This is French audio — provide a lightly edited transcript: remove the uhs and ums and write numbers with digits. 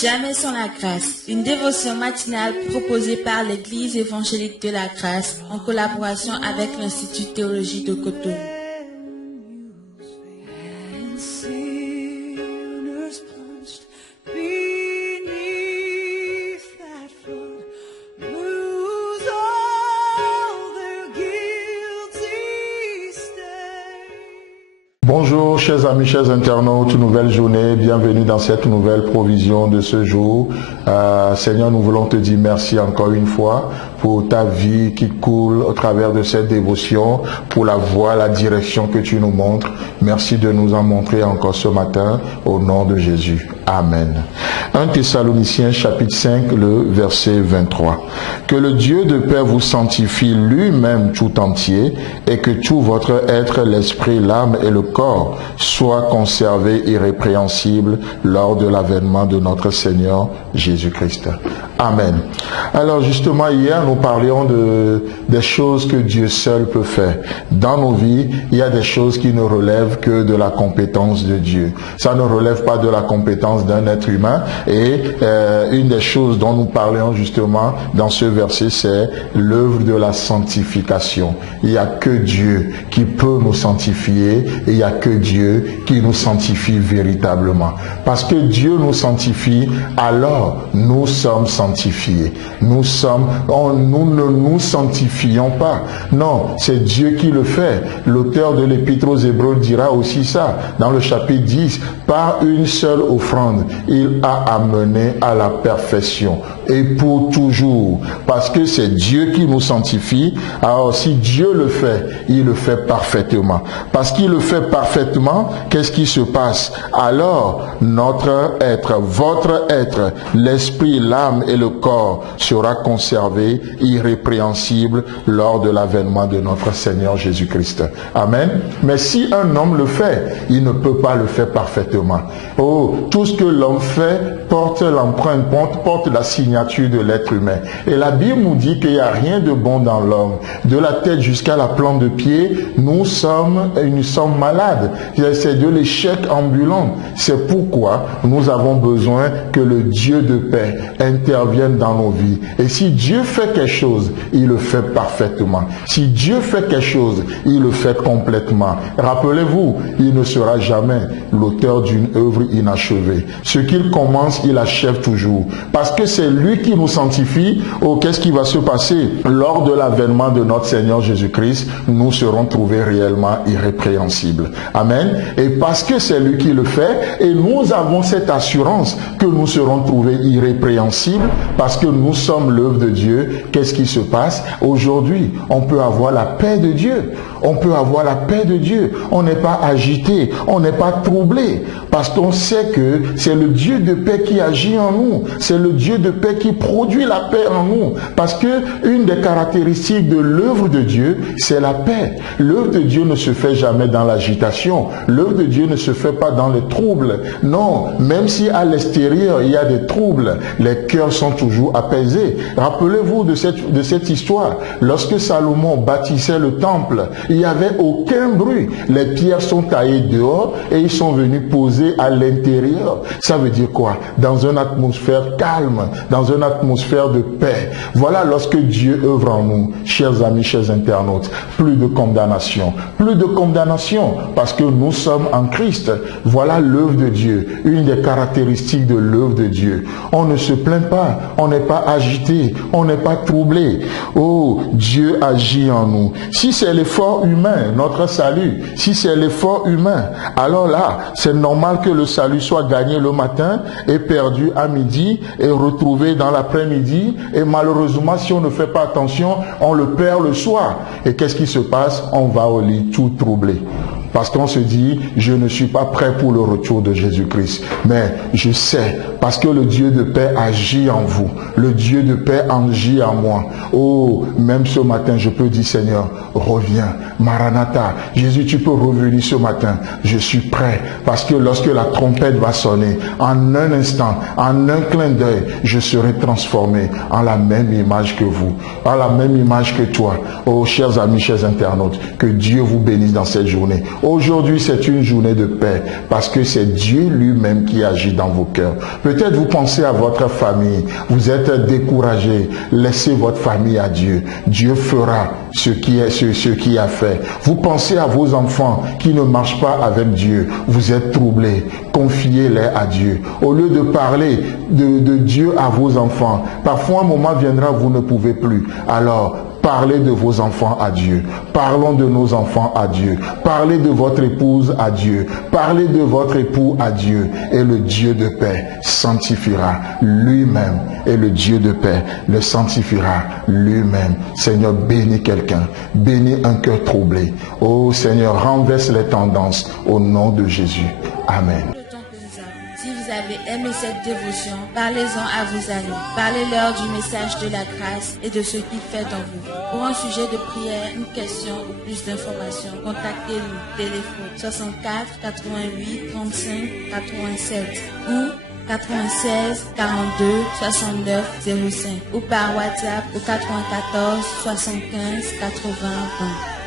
Jamais sans la grâce, une dévotion matinale proposée par l'Église évangélique de la grâce en collaboration avec l'Institut théologie de Cotonou. Bonjour chers amis, chers internautes, nouvelle journée, bienvenue dans cette nouvelle provision de ce jour. Seigneur, nous voulons te dire merci encore une fois pour ta vie qui coule au travers de cette dévotion, pour la voie, la direction que tu nous montres. Merci de nous en montrer encore ce matin, au nom de Jésus. Amen. 1 Thessaloniciens chapitre 5, le verset 23. Que le Dieu de paix vous sanctifie lui-même tout entier et que tout votre être, l'esprit, l'âme et le corps soient conservés irrépréhensibles lors de l'avènement de notre Seigneur Jésus-Christ. Amen. Alors justement, hier, nous parlions des choses que Dieu seul peut faire. Dans nos vies, il y a des choses qui ne relèvent que de la compétence de Dieu. Ça ne relève pas de la compétence d'un être humain. Et une des choses dont nous parlions justement dans ce verset, c'est l'œuvre de la sanctification. Il n'y a que Dieu qui peut nous sanctifier et il n'y a que Dieu qui nous sanctifie véritablement. Parce que Dieu nous sanctifie, alors nous sommes sanctifiés. Nous ne nous sanctifions pas. Non, c'est Dieu qui le fait. L'auteur de l'Épître aux Hébreux dira aussi ça. Dans le chapitre 10, par une seule offrande, il a amené à la perfection. Et pour toujours. Parce que c'est Dieu qui nous sanctifie. Alors si Dieu le fait, il le fait parfaitement. Parce qu'il le fait parfaitement, qu'est-ce qui se passe? Alors, notre être, votre être, l'esprit, l'âme et le corps sera conservé irrépréhensible lors de l'avènement de notre Seigneur Jésus-Christ. Amen. Mais si un homme le fait, il ne peut pas le faire parfaitement. Oh, tout ce que l'homme fait porte l'empreinte, porte la signature de l'être humain. Et la Bible nous dit qu'il n'y a rien de bon dans l'homme. De la tête jusqu'à la plante de pied, nous sommes malades. C'est de l'échec ambulant. C'est pourquoi nous avons besoin que le Dieu de paix intervienne dans nos vies. Et si Dieu fait quelque chose, il le fait parfaitement. Si Dieu fait quelque chose, il le fait complètement. Rappelez-vous, il ne sera jamais l'auteur d'une œuvre inachevée. Ce qu'il commence, il achève toujours. Parce que c'est lui qui nous sanctifie. Oh, qu'est-ce qui va se passer? Lors de l'avènement de notre Seigneur Jésus-Christ, nous serons trouvés réellement irrépréhensibles. Amen. Et parce que c'est lui qui le fait, et nous avons cette assurance que nous serons trouvés irrépréhensibles, parce que nous sommes l'œuvre de Dieu. Qu'est-ce qui se passe? Aujourd'hui, on peut avoir la paix de Dieu. On peut avoir la paix de Dieu. On n'est pas agité, on n'est pas troublé, parce qu'on sait que c'est le Dieu de paix qui agit en nous. C'est le Dieu de paix qui produit la paix en nous. Parce que une des caractéristiques de l'œuvre de Dieu, c'est la paix. L'œuvre de Dieu ne se fait jamais dans l'agitation. L'œuvre de Dieu ne se fait pas dans les troubles. Non, même si à l'extérieur il y a des troubles, les cœurs sont toujours apaisés. Rappelez-vous de cette histoire. Lorsque Salomon bâtissait le temple, il n'y avait aucun bruit. Les pierres sont taillées dehors et ils sont venus poser à l'intérieur. Ça veut dire quoi? Dans une atmosphère calme, dans une atmosphère de paix. Voilà lorsque Dieu œuvre en nous, chers amis, chers internautes. Plus de condamnation. Plus de condamnation parce que nous sommes en Christ. Voilà l'œuvre de Dieu. Une des caractéristiques de l'œuvre de Dieu. On ne se plaint pas. On n'est pas agité. On n'est pas troublé. Oh, Dieu agit en nous. Si c'est l'effort humain, notre salut, si c'est l'effort humain, alors là, c'est normal que le salut soit gagné le matin et perdu à midi et retrouvé dans l'après-midi. Et malheureusement, si on ne fait pas attention, on le perd le soir. Et qu'est-ce qui se passe? On va au lit tout troublé. Parce qu'on se dit, je ne suis pas prêt pour le retour de Jésus-Christ. Mais je sais, parce que le Dieu de paix agit en vous. Le Dieu de paix agit en moi. Oh, même ce matin, je peux dire, Seigneur, reviens. Maranatha. Jésus, tu peux revenir ce matin. Je suis prêt. Parce que lorsque la trompette va sonner, en un instant, en un clin d'œil, je serai transformé en la même image que vous. En la même image que toi. Oh, chers amis, chers internautes, que Dieu vous bénisse dans cette journée. Aujourd'hui, c'est une journée de paix parce que c'est Dieu lui-même qui agit dans vos cœurs. Peut-être vous pensez à votre famille, vous êtes découragé. Laissez votre famille à Dieu. Dieu fera ce qui a fait. Vous pensez à vos enfants qui ne marchent pas avec Dieu. Vous êtes troublés. Confiez-les à Dieu. Au lieu de parler de Dieu à vos enfants, parfois un moment viendra, vous ne pouvez plus. Alors, parlez de vos enfants à Dieu. Parlons de nos enfants à Dieu. Parlez de votre épouse à Dieu. Parlez de votre époux à Dieu. Et le Dieu de paix sanctifiera lui-même. Et le Dieu de paix le sanctifiera lui-même. Seigneur, bénis quelqu'un. Bénis un cœur troublé. Oh Seigneur, renverse les tendances au nom de Jésus. Amen. Si vous avez aimé cette dévotion, parlez-en à vos amis. Parlez-leur du message de la grâce et de ce qu'il fait dans vous. Pour un sujet de prière, une question ou plus d'informations, contactez-nous. Téléphone 64 88 35 87 ou 96 42 69 05 ou par WhatsApp au 94 75 80 20.